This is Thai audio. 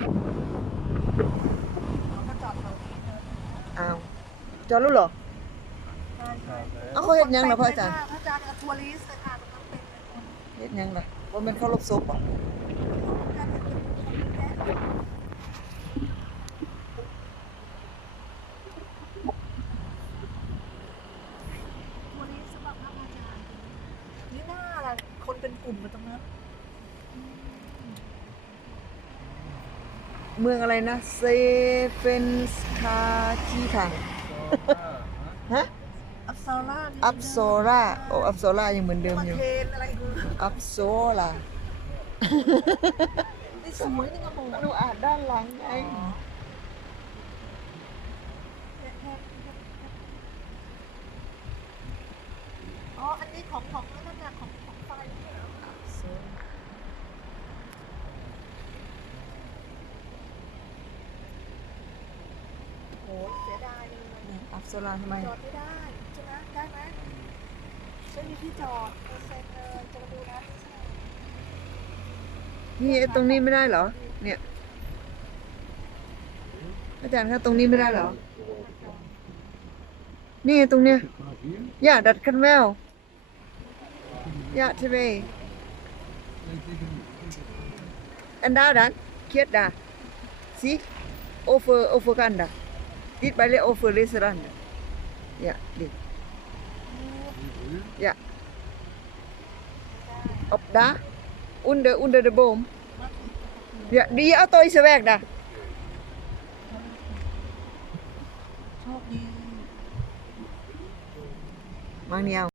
เขาก็จอดแถวนี้เลยอ้าวจอดรู้เหรอใช่ใช่เอาเขาเฮ็ดหยังล่ะพ่ออาจารย์พระอาจารย์กับทัวริสต์เลยค่ะตรงนั้นเป็นเลยคนเฮ็ดหยังล่ะว่ามันเขาลบศพบ่ท่านเป็นคนแรกทัวริสต์สำหรับพระอาจารย์นี่น่าล่ะคนเป็นกลุ่มมาตรงนั้น เมืองอะไรนะ เซเฟนสคาคีทังฮะ อัปโซล่านี่อัปโซราโอ้อัปโซรายังเหมือนเดิมมาอยู่เทนอะไรคืออัปโซรานี่สวยนี่กระโปรงหนูอ่านด้านหลังไงอ๋อ อันนี้ของของนั่นน่ะของของไฟไม่ใช่เหรอโหเสีย ดาเลยอัปโซราทำไม จอดไม่ได้ใช่ไหมได้ไหมไม่มีที่จอดเปอร์เซ็นต์เลยจะมาดูนะไม่ใช่นี่ไอ้ตรงนี้ไม่ได้เหรอ เนี่ย อาจารย์คะตรงนี้ไม่ได้เหรอ นี่ตรงเนี้ยอย่าดัดคันแววอย่าใช่ไหมอันดาดันเคียดดาสิโอเฟอร์โอเฟอร์กันดา ดิดไปเลยโอเฟอร์เลสรันดาอย่าดิอย่า op daar onder onder de boom ja die auto is er weg daar โชคดี maakt niet uit